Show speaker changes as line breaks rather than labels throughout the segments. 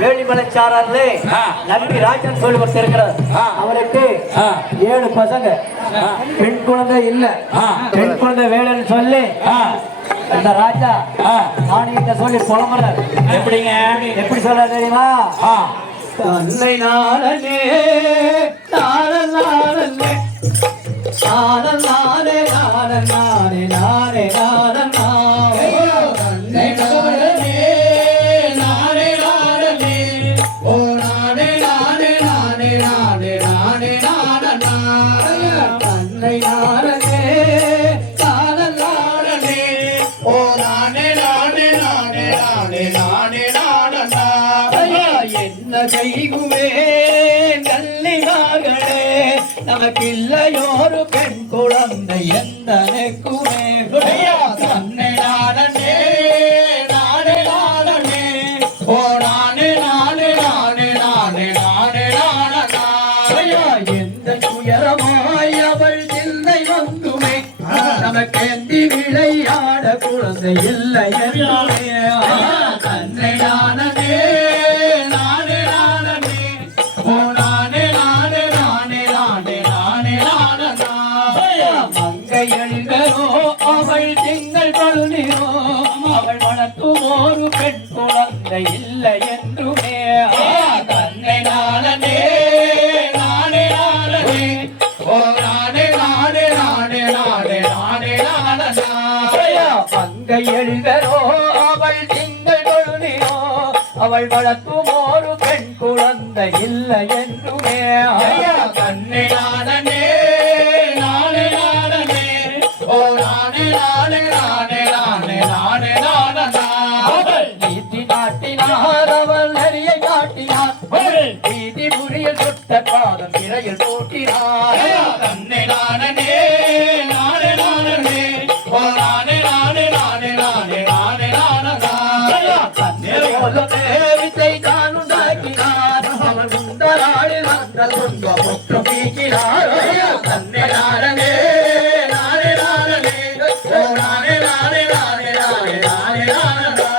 வேலிமலை
சாரார்லே
நம்பி ராஜன் சொல்லி ஒருத்தர் இருக்கிறார். அவருக்கு ஏழு பசங்க. பெண் குழந்தை இல்ல. பெண் குழந்தை வேலைன்னு சொல்லி அந்த ராஜா நாணயத்தை சொல்லி புலம்புறார்.
எப்படிங்க?
எப்படி சொல்ற தெரியுமா? தன்னை நாளனே நாளன் நாளன் நாளே நாளே நாளே கங்கை நாரனே காதல் நாரனே ஓ நானே நானே நானே நானே நானே நாடனா என்ன தெய்வமே நல்லி மகளே நமக்கு இல்லையோரு பெண் குழந்தை எந்த குமே நமக்கேந்தி விளையாட குழந்தை இல்லை என்றாலே தன்னை நானே நானே நானே. ஓ நானே நானே நானே நானே நானே மங்கை அவள் திங்கள் அவள் வளர்க்கும் ஒரு பெண் குழந்தை இல்லை மங்கை எழுகிறோ அவள் திங்கள் பழுதிரோ அவள் வளர்க்கும் ஒரு பெண் குழந்தை இல்லை என்றுமே. தன்னை நானே நானே நானே ஓ நானே நானே நானே நானே நானே நானே நீதி நாட்டினார் அவள் நெறியை காட்டினார். நீதி புரியில் சுட்ட பாதம் கொல்லமே வித்தை தானுண்டாக்கினார் அவன் உந்தராடி நாங்கள் துன்ப முற்று பீக்கினார் தன்னை நாரனே நானே நாரனே ஓ நானே நானே நானே நானே நானே நானடா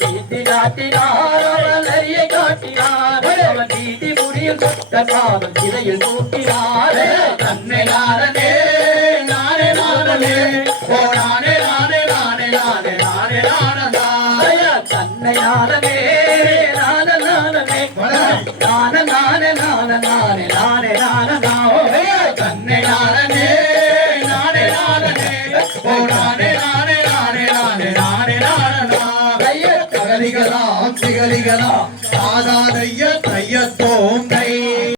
தீட்டி காட்டினார் அவன் அறிய காட்டினார் அவன் தீட்டி முடியில் கொட்ட காவல் சிறையில் கூட்டினார் தன்னை நாரனே நானே நாரனே ஓ நானே நானே நானே நானே நானே நானடா நானே நான
தையத்தோம் கை